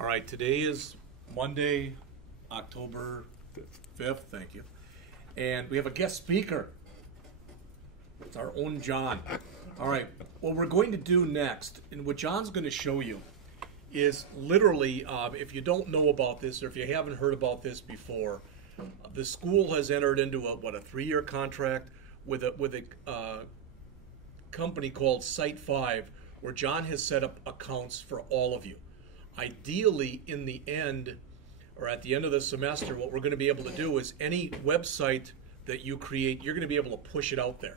All right, today is Monday, October 5th, thank you. And we have a guest speaker. It's our own John. All right, what we're going to do next, and what John's going to show you, is literally, if you don't know about this or if you haven't heard about this before, the school has entered into a 3-year contract with a company called Site 5, where John has set up accounts for all of you. Ideally, in the end, or at the end of the semester, what we're going to be able to do is any website that you create, you're going to be able to push it out there.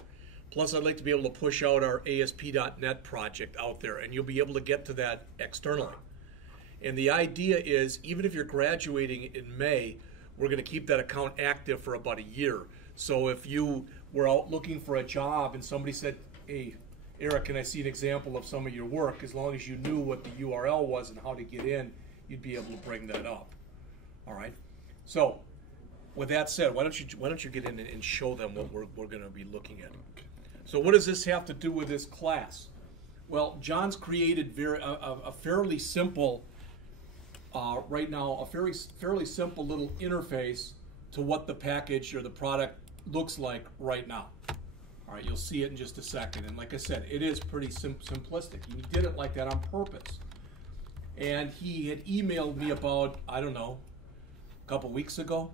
Plus, I'd like to be able to push out our ASP.NET project out there, and you'll be able to get to that externally. And the idea is, even if you're graduating in May, we're going to keep that account active for about a year. So if you were out looking for a job and somebody said, hey, Eric, can I see an example of some of your work? As long as you knew what the URL was and how to get in, you'd be able to bring that up. All right. So, with that said, why don't you get in and show them what we're going to be looking at? So, what does this have to do with this class? Well, John's created a fairly simple, right now, a fairly simple little interface to what the package or the product looks like right now. All right, you'll see it in just a second. And like I said, it is pretty simplistic. He did it like that on purpose. And he had emailed me about, I don't know, a couple weeks ago,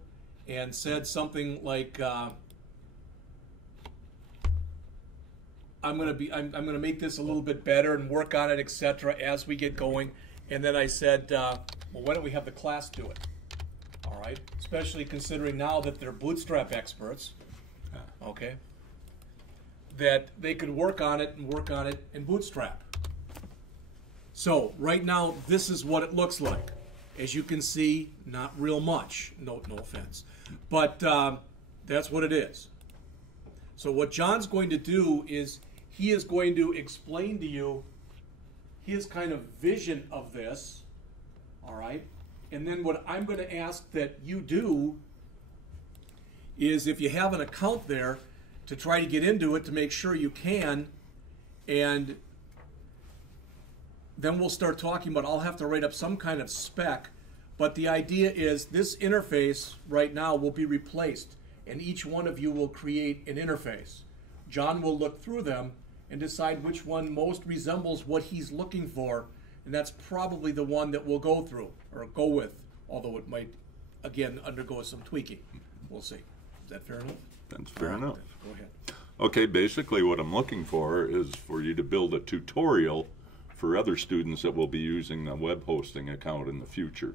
and said something like, I'm gonna make this a little bit better and work on it, etc. as we get going. And then I said, well, why don't we have the class do it? All right, especially considering now that they're Bootstrap experts. Okay. That they could work on it in Bootstrap. So right now, this is what it looks like. As you can see, not real much. No offense, but that's what it is. So what John's going to do is he is going to explain to you his kind of vision of this. All right, and then what I'm going to ask that you do is, if you have an account there, to try to get into it, to make sure you can, and then we'll start talking about, I'll have to write up some kind of spec, but the idea is this interface right now will be replaced, and each one of you will create an interface. John will look through them and decide which one most resembles what he's looking for, and that's probably the one that we'll go through, or go with, although it might, again, undergo some tweaking. We'll see. Is that fair enough? That's fair enough. Go ahead. Okay, basically what I'm looking for is for you to build a tutorial for other students that will be using the web hosting account in the future.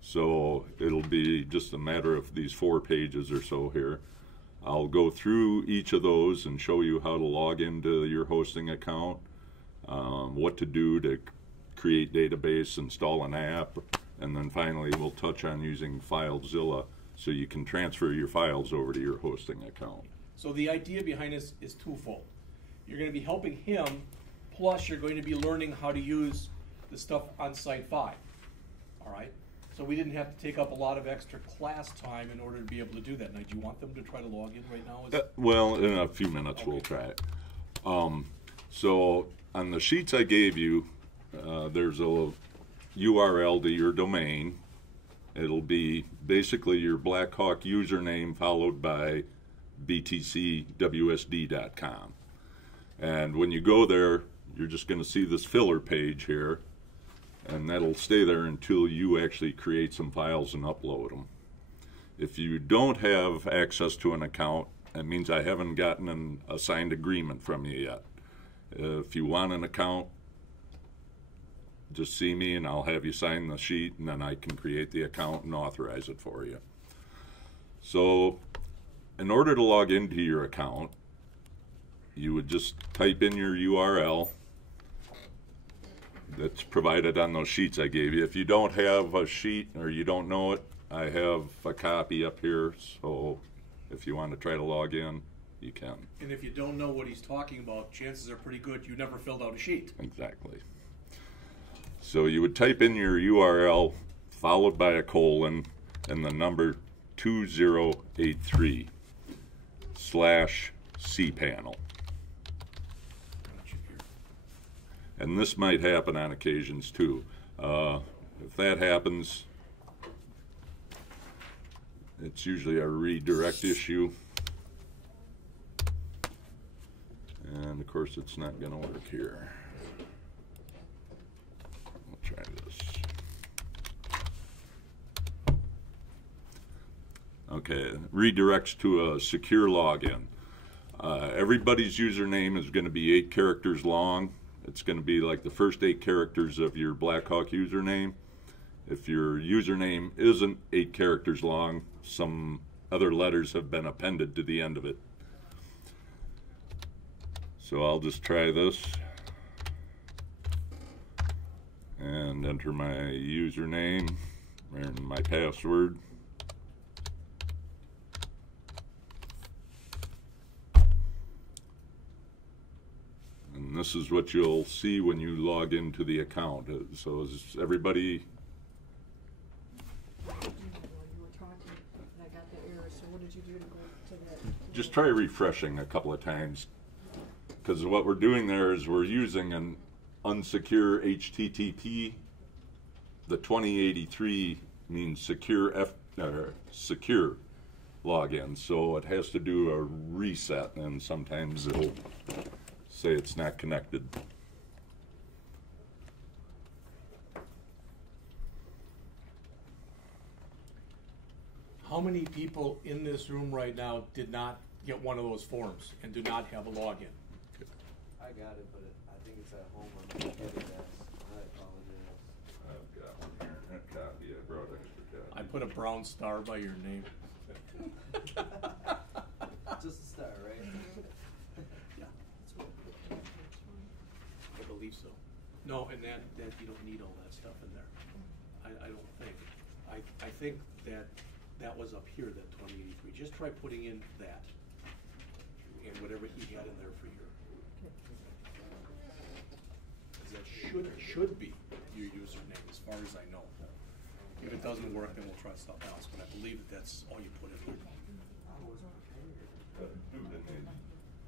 So it'll be just a matter of these 4 pages or so here. I'll go through each of those and show you how to log into your hosting account, what to do to create database, install an app, and then finally we'll touch on using Filezilla so you can transfer your files over to your hosting account. So the idea behind this is twofold. You're going to be helping him, plus you're going to be learning how to use the stuff on Site 5. All right? So we didn't have to take up a lot of extra class time in order to be able to do that. Now, do you want them to try to log in right now? Well, in a few minutes we'll try it. So on the sheets I gave you, there's a URL to your domain. It'll be basically your Blackhawk username followed by btcwsd.com. And when you go there, you're just going to see this filler page here, and that'll stay there until you actually create some files and upload them. If you don't have access to an account, that means I haven't gotten a signed agreement from you yet. If you want an account, just see me and I'll have you sign the sheet, and then I can create the account and authorize it for you. So in order to log into your account, you would just type in your URL that's provided on those sheets I gave you. If you don't have a sheet or you don't know it, I have a copy up here, so if you want to try to log in, you can. And if you don't know what he's talking about, chances are pretty good you never filled out a sheet. Exactly. So you would type in your URL followed by a colon and the number 2083/cpanel. And this might happen on occasions too. if that happens, it's usually a redirect issue. And of course it's not going to work here. We'll try this. Okay, redirects to a secure login. Everybody's username is going to be 8 characters long. It's going to be like the first 8 characters of your Blackhawk username. If your username isn't 8 characters long, some other letters have been appended to the end of it. So I'll just try this and enter my username and my password. And this is what you'll see when you log into the account. So is everybody... Just try refreshing a couple of times, because what we're doing there is we're using an unsecure HTTP. The 2083 means secure secure login, so it has to do a reset, and sometimes it'll say it's not connected. How many people in this room right now did not get one of those forms and do not have a login? I got it, but I think it's at home. I'm not getting that. I apologize. I've got one here. That copy, I brought extra copy. I put a brown star by your name. Just a star, right? Yeah. I believe so. No, and that you don't need all that stuff in there. I don't think. I think that was up here, that 2083. Just try putting in that and whatever he had in there for your. Because that should be your username, as far as I know. If it doesn't work, then we'll try something else. But I believe that's all you put in here.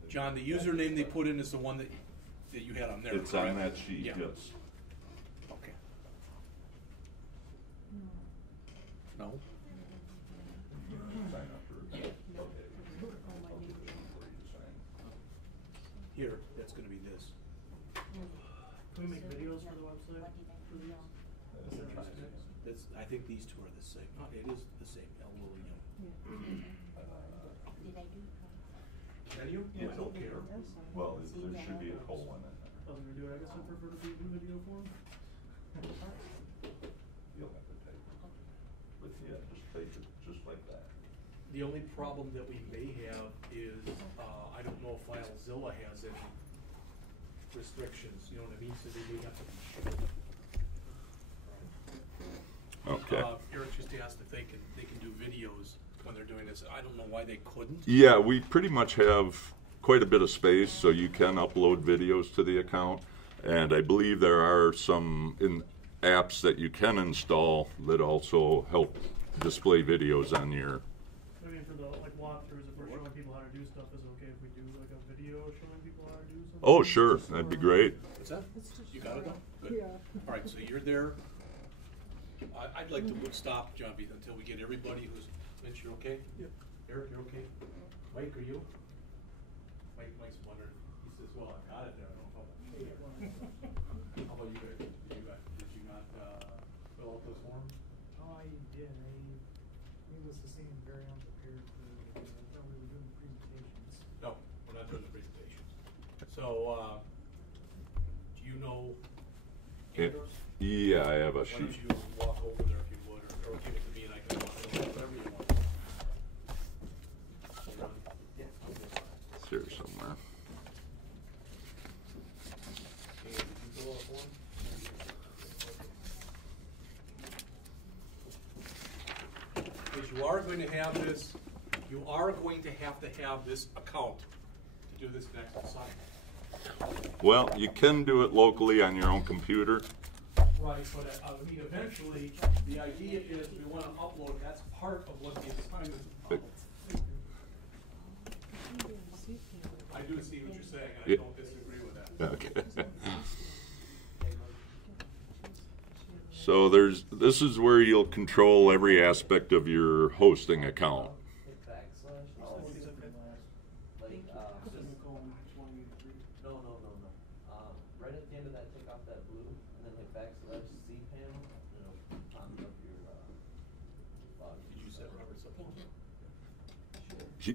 John, the username they put in is the one that you had on there. It's correct? on that sheet, yeah. yes. Okay. No? Sign up for it. Here, that's going to be this. Can we make videos for the website? For these? I think these two are the same. Oh, it is the same. Can you? Yeah. I don't care. Well, there should be a colon in there. I was gonna do it. I guess I prefer to do in video form. You'll have to type it. But yeah, just type it just like that. The only problem that we may have is, I don't know if Filezilla has any restrictions, you know what I mean? So they may have to be shipped. Okay. Eric just asked if they can do videos when they're doing this. I don't know why they couldn't. Yeah, we pretty much have quite a bit of space, so you can upload videos to the account. And I believe there are some apps that you can install that also help display videos on your... I mean, for the walkthroughs, if we're showing people how to do stuff, is it okay if we do like a video showing people how to do something? Oh, sure, that'd be great. What's that? You got it though? Good. Yeah. All right, so you're there. I'd like to stop, John, until we get everybody who's... Mitch, you okay? Yep. Eric, you okay? Mike, are you? Mike's wondering. He says, well, I got it there. I don't know if I'm... How about you guys? Did you not fill out this form? Oh, I did. It was the same very unprepared for, I thought we were doing presentations. No, we're not doing the presentations. So, do you know Andros? Yeah, I have a Why sheet. don't you walk over there if you would, or give it to me and I can walk over, whatever you want. It's here somewhere. Okay, did you fill out a form? Because you are going to have this, you are going to have this account to do this next assignment. Well, you can do it locally on your own computer. Right, but I mean, eventually, the idea is we want to upload, that's part of what the assignment is about. I do see what you're saying, and I don't disagree with that. Okay. So this is where you'll control every aspect of your hosting account. Hit backslash. Oh, Like, it's a bit last. no. Right at the end of that, take off that blue, and then hit backslash C panel, and it'll pop up your log. Did you set Robert's up on?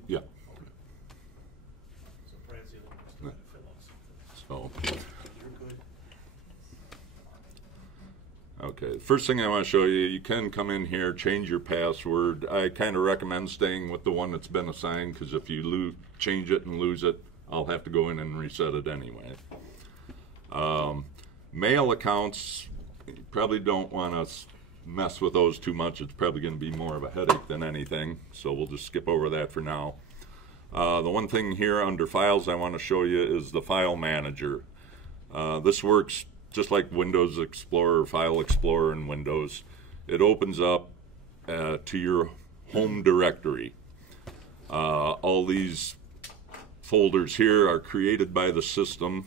Yeah. So Brad's the other one who's trying to fill out something. So. You're good. Okay, first thing I want to show you, you can come in here, change your password. I kind of recommend staying with the one that's been assigned, because if you change it and lose it, I'll have to go in and reset it anyway. Mail accounts, you probably don't want to mess with those too much. It's probably going to be more of a headache than anything, so we'll just skip over that for now. The one thing here under Files I want to show you is the File Manager. This works just like Windows Explorer, File Explorer in Windows. It opens up to your home directory. All these folders here are created by the system.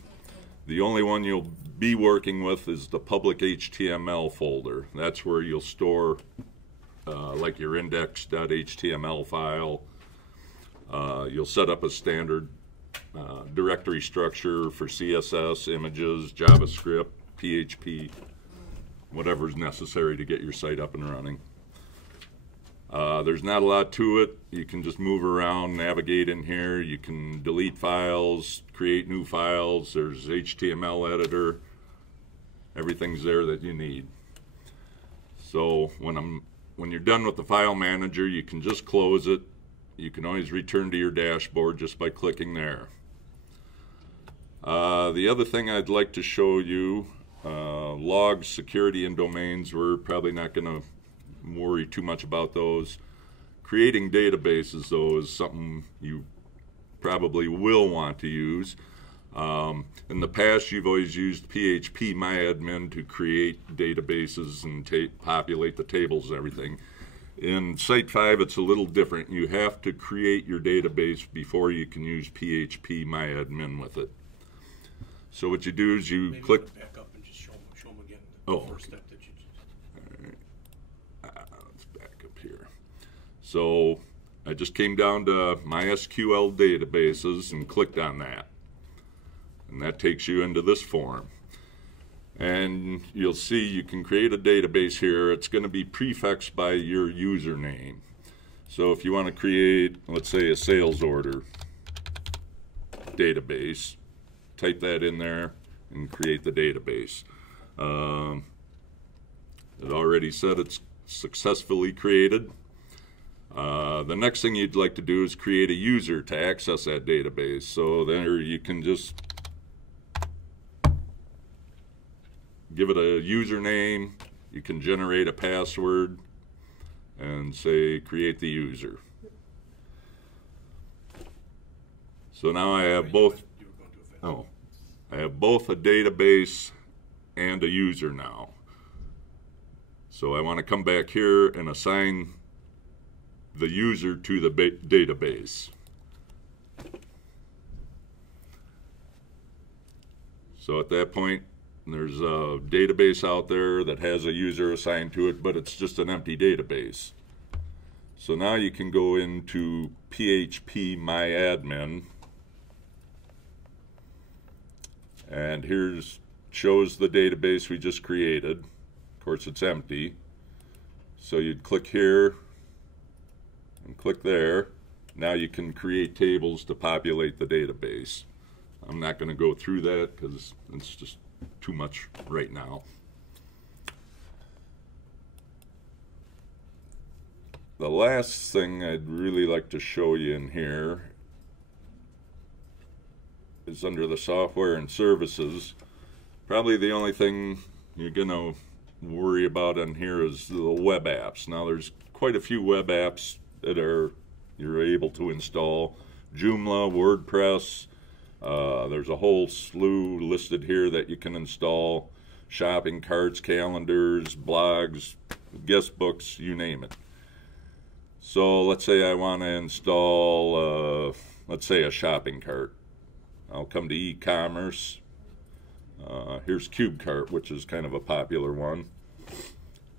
The only one you'll be working with is the public HTML folder. That's where you'll store like your index.html file. You'll set up a standard directory structure for CSS, images, JavaScript, PHP, whatever's necessary to get your site up and running. There's not a lot to it. You can just move around, navigate in here. You can delete files, create new files. There's HTML editor. Everything's there that you need. So when you're done with the file manager, you can just close it. You can always return to your dashboard just by clicking there. The other thing I'd like to show you, logs, security, and domains. We're probably not going to worry too much about those. Creating databases, though, is something you probably will want to use. In the past, you've always used phpMyAdmin to create databases and populate the tables and everything. In Site 5, it's a little different. You have to create your database before you can use phpMyAdmin with it. So what you do is you click. Back up and just show them again. Oh, The first okay. step that you just. All right. Let's back up here. So I just came down to MySQL databases and clicked on that. And that takes you into this form. And you'll see you can create a database here. It's going to be prefixed by your username. So if you want to create, let's say, a sales order database, type that in there and create the database. It already said it's successfully created. The next thing you'd like to do is create a user to access that database. So there you can just give it a username. You can generate a password and say create the user. So now I have both. I have both a database and a user now. So I want to come back here and assign the user to the database. So at that point, there's a database out there that has a user assigned to it, but it's just an empty database. So now you can go into phpMyAdmin, and shows the database we just created. Of course, it's empty. So you'd click here and click there. Now you can create tables to populate the database. I'm not going to go through that because it's just too much right now. The last thing I'd really like to show you in here is under the software and services. Probably the only thing you're going to worry about in here is the web apps. Now there's quite a few web apps that you're able to install. Joomla, WordPress, there's a whole slew listed here that you can install. Shopping carts, calendars, blogs, guest books, you name it. So let's say I want to install, let's say, a shopping cart. I'll come to e-commerce. Here's CubeCart, which is kind of a popular one.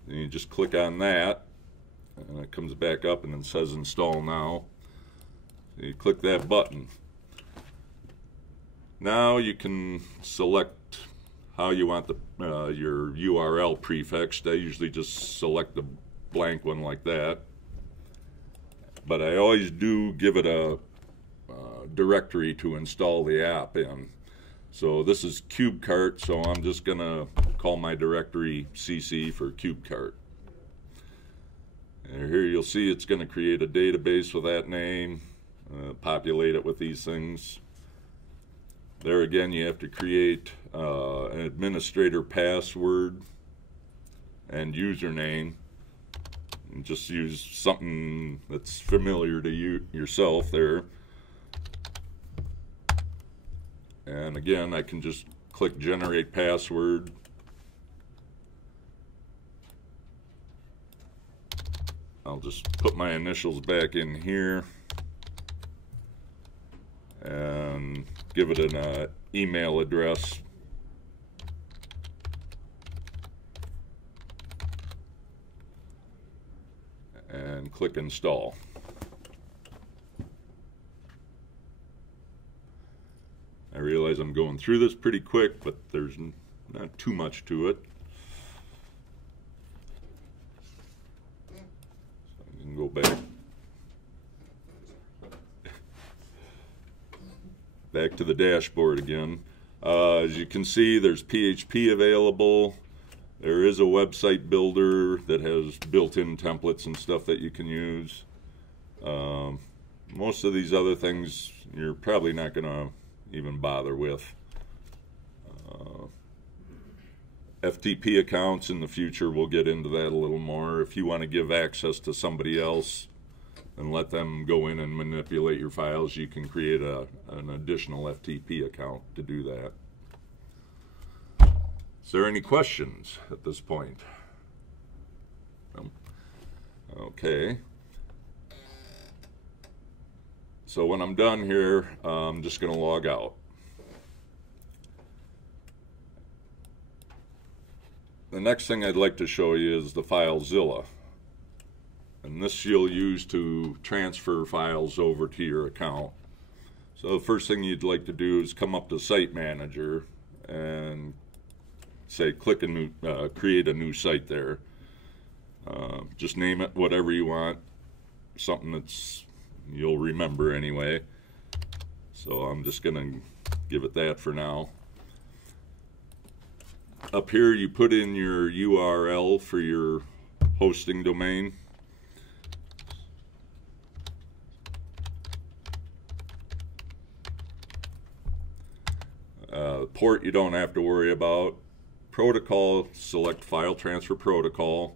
And you just click on that, and it comes back up and it says install now. You click that button. Now you can select how you want your URL prefixed. I usually just select a blank one like that, but I always do give it a directory to install the app in. So this is CubeCart, so I'm just gonna call my directory CC for CubeCart. And here you'll see it's going to create a database with that name, populate it with these things. There again, you have to create an administrator password and username, and just use something that's familiar to you yourself there. And again, I can just click generate password. I'll just put my initials back in here and give it an email address. And click install. I realize I'm going through this pretty quick, but there's not too much to it. So I can go back to the dashboard again. As you can see, there's PHP available. There is a website builder that has built-in templates and stuff that you can use. Most of these other things you're probably not going to even bother with. FTP accounts in the future, we'll get into that a little more. If you want to give access to somebody else and let them go in and manipulate your files, you can create an additional FTP account to do that. Is there any questions at this point? No? Okay. So when I'm done here, I'm just going to log out. The next thing I'd like to show you is the Filezilla. And this you'll use to transfer files over to your account. So the first thing you'd like to do is come up to Site Manager and say click a new, create a new site there. Just name it whatever you want, something that's you'll remember anyway. So I'm just gonna give it that for now. Up here you put in your URL for your hosting domain. Port you don't have to worry about. Protocol, select file transfer protocol.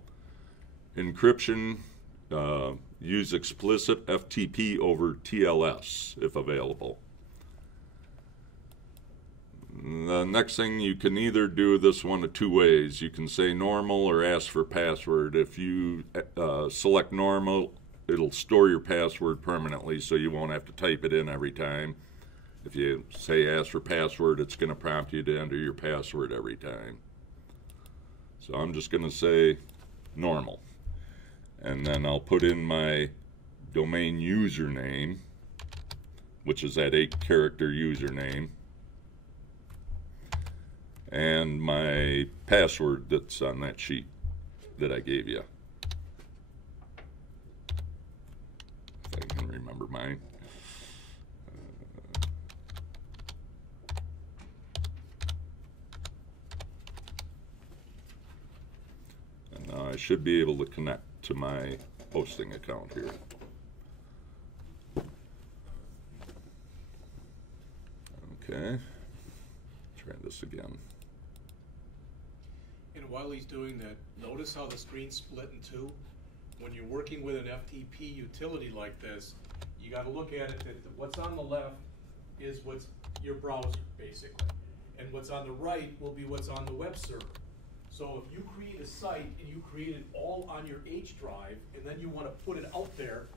Encryption, use explicit FTP over TLS if available. The next thing, you can either do this one of two ways. You can say normal or ask for password. If you select normal, it'll store your password permanently so you won't have to type it in every time. If you say ask for password, it's going to prompt you to enter your password every time. So I'm just going to say normal. And then I'll put in my domain username, which is that 8-character username, and my password that's on that sheet that I gave you. If I can remember mine. And now I should be able to connect to my hosting account here. Okay, try this again. And while he's doing that, notice how the screen's split in two? When you're working with an FTP utility like this, you got to look at it that what's on the left is what's your browser, basically. And what's on the right will be what's on the web server. So if you create a site and you create it all on your H drive and then you want to put it out there,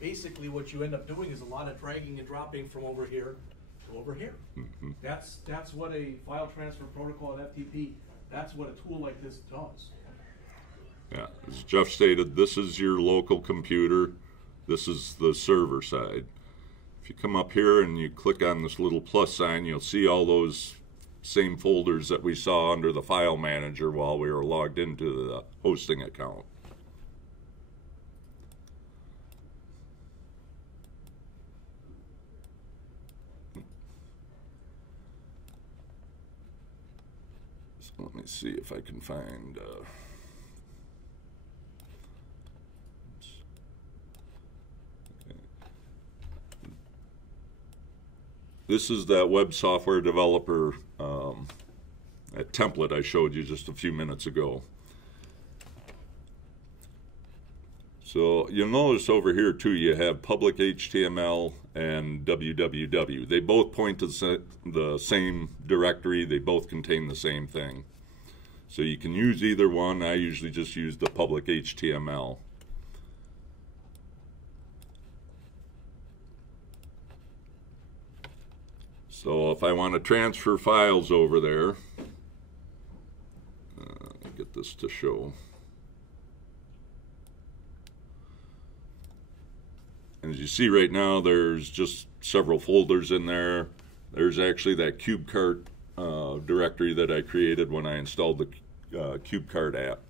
basically what you end up doing is a lot of dragging and dropping from over here to over here. Mm-hmm. That's what a file transfer protocol at FTP, that's what a tool like this does. Yeah, as Jeff stated, this is your local computer. This is the server side. If you come up here and you click on this little plus sign, you'll see all those same folders that we saw under the file manager while we were logged into the hosting account. So let me see if I can find this is that web software developer that template I showed you just a few minutes ago. So you'll notice over here too you have public HTML and www. They both point to the same directory. They both contain the same thing. So you can use either one. I usually just use the public HTML. So if I want to transfer files over there, let me get this to show. And as you see right now, there's just several folders in there. There's actually that CubeCart directory that I created when I installed the CubeCart app.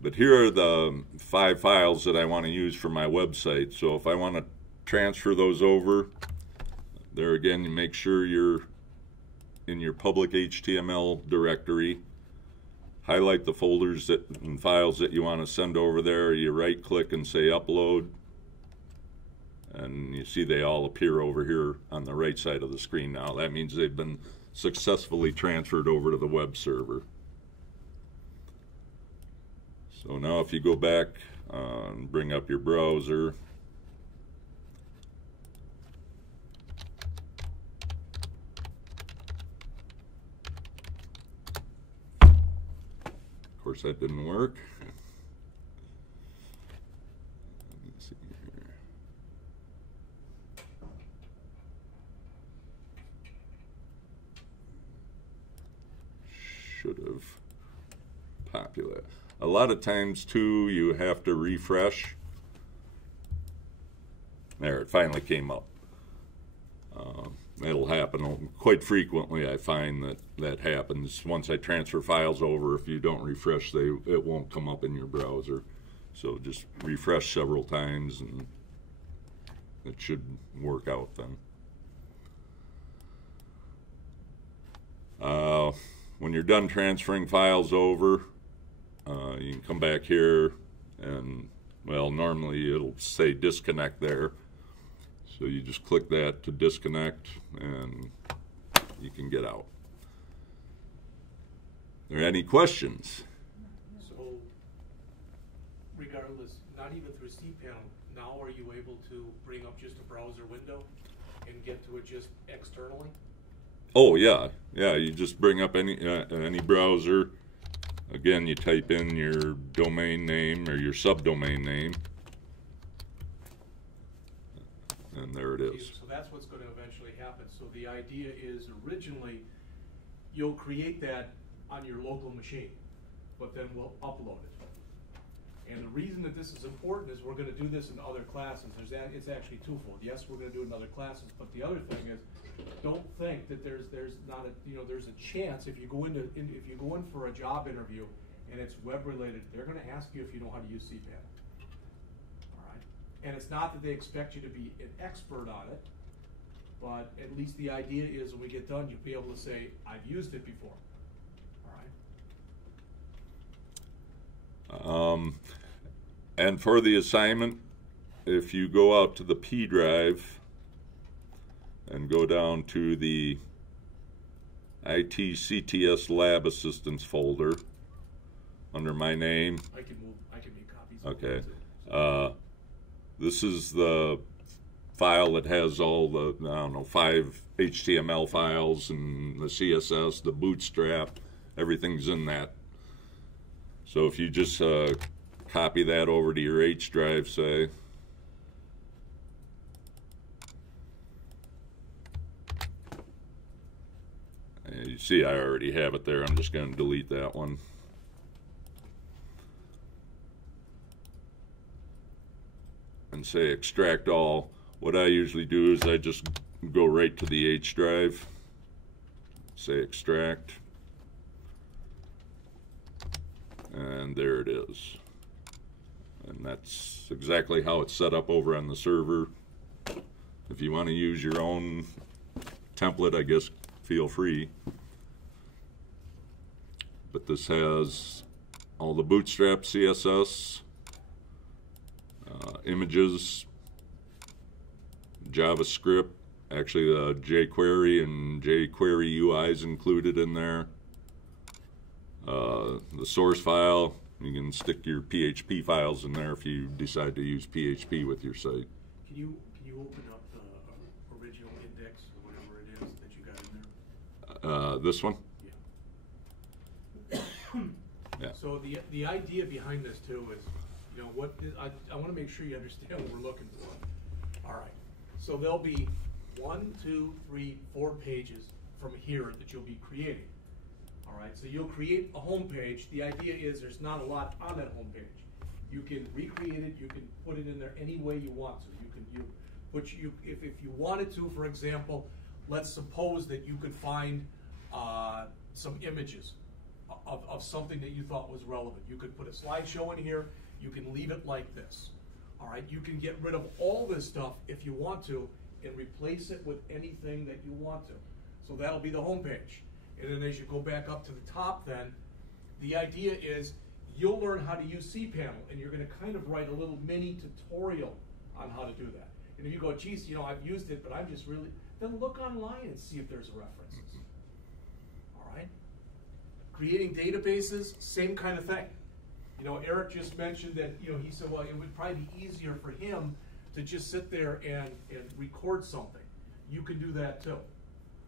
But here are the 5 files that I want to use for my website. So if I want to transfer those over, there again, you make sure you're in your public HTML directory. Highlight the folders and files that you want to send over there. You right click and say upload. And you see they all appear over here on the right side of the screen now. That means they've been successfully transferred over to the web server. So now if you go back and bring up your browser, of course that didn't work. Let's see here. Should have populated. A lot of times too you have to refresh. There, it finally came up. That'll happen quite frequently. I find that happens once I transfer files over. If you don't refresh, it won't come up in your browser. So just refresh several times and it should work out then. When you're done transferring files over, you can come back here and, well, normally it'll say disconnect there. So you just click that to disconnect and you can get out. Are there any questions? So, regardless, not even through cPanel, now are you able to bring up just a browser window and get to it just externally? Oh yeah, yeah. You just bring up any browser. Again, you type in your domain name or your subdomain name, and there it is. So that's what's going to eventually happen. So the idea is originally you'll create that on your local machine, but then we'll upload it. And the reason that this is important is we're going to do this in other classes. It's actually twofold. Yes, we're going to do it in other classes, but the other thing is, don't think that there's not a there's a chance if you go if you go in for a job interview and it's web related, they're going to ask you if you know how to use cPanel. All right, and it's not that they expect you to be an expert on it, but at least the idea is when we get done, you'll be able to say, I've used it before. All right. And for the assignment, if you go out to the P drive and go down to the IT CTS Lab Assistance folder under my name. I can make copies. Okay. This is the file that has all the, I don't know, 5 HTML files and the CSS, the bootstrap, everything's in that. So if you just copy that over to your H drive, say, you see I already have it there. I'm just going to delete that one. and say extract all, what I usually do is I just go right to the H drive, say extract, and there it is. And that's exactly how it's set up over on the server. If you want to use your own template, I guess feel free. But this has all the Bootstrap CSS, images, JavaScript, actually the jQuery and jQuery UI is included in there. The source file, you can stick your PHP files in there if you decide to use PHP with your site. Can you open up the original index or whatever it is that you got in there? This one? Yeah. Yeah. So the idea behind this too is, you know, I want to make sure you understand what we're looking for. All right. So there'll be 1, 2, 3, 4 pages from here that you'll be creating. All right. So you'll create a home page. The idea is there's not a lot on that home page. You can recreate it. You can put it in there any way you want to. If you wanted to, for example, let's suppose that you could find some images of something that you thought was relevant. You could put a slideshow in here. You can leave it like this. All right, you can get rid of all this stuff if you want to and replace it with anything that you want to. So that'll be the home page. And then as you go back up to the top then, the idea is you'll learn how to use cPanel, and you're going to kind of write a little mini tutorial on how to do that. And if you go, geez, you know, I've used it, but I'm just really, then look online and see if there's references. All right? Creating databases, same kind of thing. You know, Eric just mentioned that, you know, he said, well, it would probably be easier for him to just sit there and record something. You can do that too.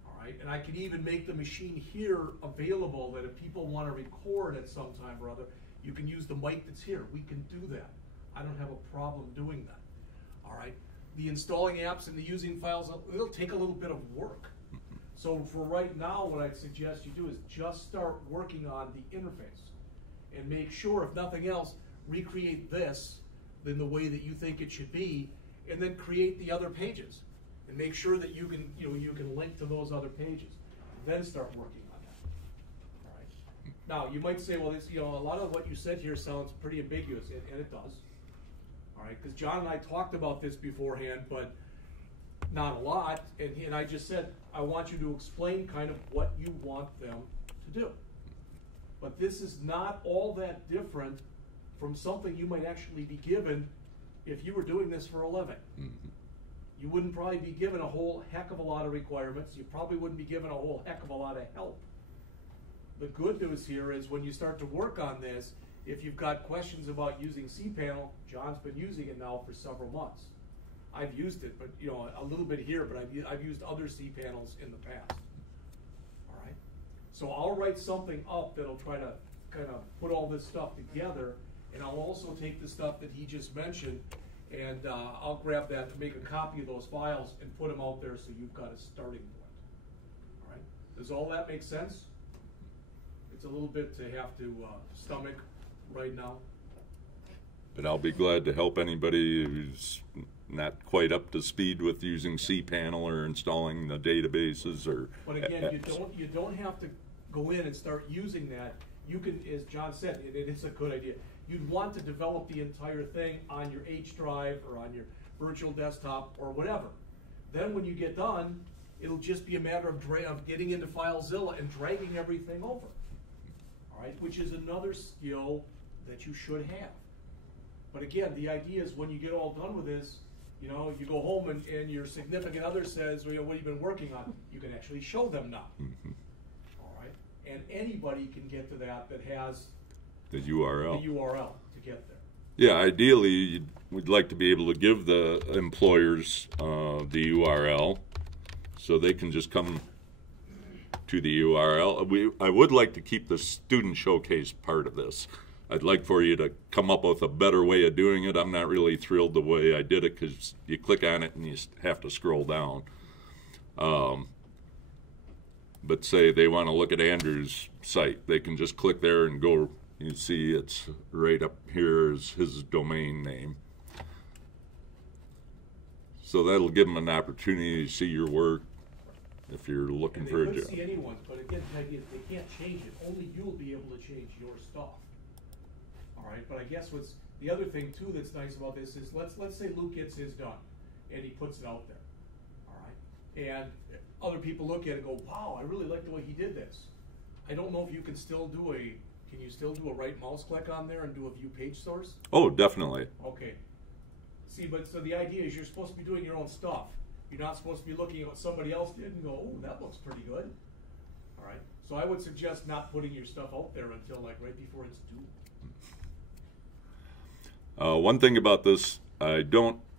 All right? And I can even make the machine here available that if people want to record at some time or other, you can use the mic that's here. We can do that. I don't have a problem doing that. All right? The installing apps and the using files, it'll take a little bit of work. So for right now, what I'd suggest you do is just start working on the interface and make sure, if nothing else, recreate this in the way that you think it should be, and then create the other pages and make sure that you can, you can link to those other pages. Then start working on that. All right. Now you might say, well, this, a lot of what you said here sounds pretty ambiguous, and it does. All right, because John and I talked about this beforehand, but not a lot, and I just said, I want you to explain kind of what you want them to do. But this is not all that different from something you might actually be given if you were doing this for a living. Mm-hmm. You wouldn't probably be given a whole heck of a lot of requirements. You probably wouldn't be given a whole heck of a lot of help. The good news here is when you start to work on this, if you've got questions about using cPanel, John's been using it now for several months. I've used it, but a little bit here, but I've used other cPanels in the past. All right, so I'll write something up that'll try to kind of put all this stuff together, and I'll also take the stuff that he just mentioned, and I'll grab that and make a copy of those files and put them out there so you've got a starting point. All right, does all that make sense? It's a little bit to have to stomach right now. But I'll be glad to help anybody who's not quite up to speed with using cPanel or installing the databases or. But again, you don't have to go in and start using that. You can, as John said, it's a good idea. You'd want to develop the entire thing on your H drive or on your virtual desktop or whatever. Then when you get done, it'll just be a matter of getting into Filezilla and dragging everything over. All right, which is another skill that you should have. But again, the idea is when you get all done with this, you go home and your significant other says, well, what have you been working on? You can actually show them now. Mm-hmm. All right, and anybody can get to that has the URL. The URL to get there. Yeah, ideally, we'd like to be able to give the employers the URL so they can just come to the URL. I would like to keep the student showcase part of this. I'd like for you to come up with a better way of doing it. I'm not really thrilled the way I did it because you click on it and you have to scroll down. But say they want to look at Andrew's site. They can just click there and go. You see it's right up here is his domain name. So that'll give them an opportunity to see your work if you're looking And for a they could job. see anyone's, but again, the idea is they can't change it. Only you'll be able to change your stuff. All right, but I guess what's the other thing too that's nice about this is let's say Luke gets his done and he puts it out there. All right, and other people look at it and go, wow, I really like the way he did this. I don't know if you can still do can you still do a right mouse click on there and do a view page source? Oh, definitely. Okay. See, but so the idea is you're supposed to be doing your own stuff. You're not supposed to be looking at what somebody else did and go, oh, that looks pretty good. All right. So I would suggest not putting your stuff out there until like right before it's due. One thing about this, I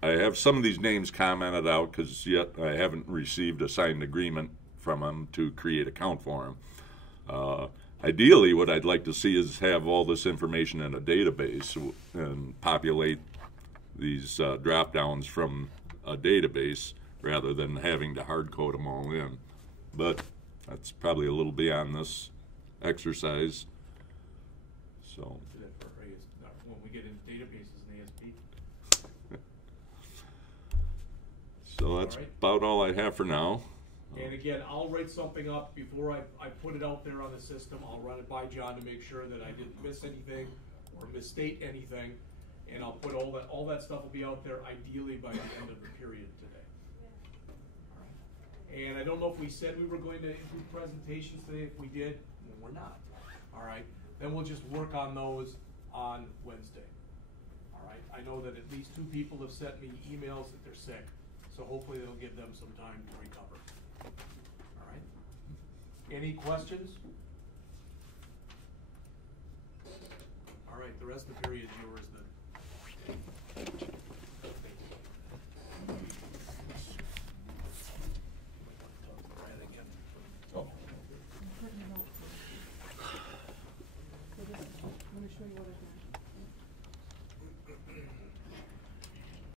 have some of these names commented out because yet I haven't received a signed agreement from them to create an account for them. Ideally, what I'd like to see is have all this information in a database and populate these drop downs from a database rather than having to hard code them all in. But that's probably a little beyond this exercise. So. Do that for when we get into databases and ASP. So that's All right. about all I have for now. And again, I'll write something up before I put it out there on the system. I'll run it by John to make sure that I didn't miss anything or misstate anything. And I'll put all that stuff will be out there ideally by the end of the period today. All right. And I don't know if we said we were going to do presentations today. If we did, well, we're not. All right. Then we'll just work on those on Wednesday. All right. I know that at least 2 people have sent me emails that they're sick. So hopefully that'll give them some time to recover. All right. Any questions? All right. The rest of the period is yours then.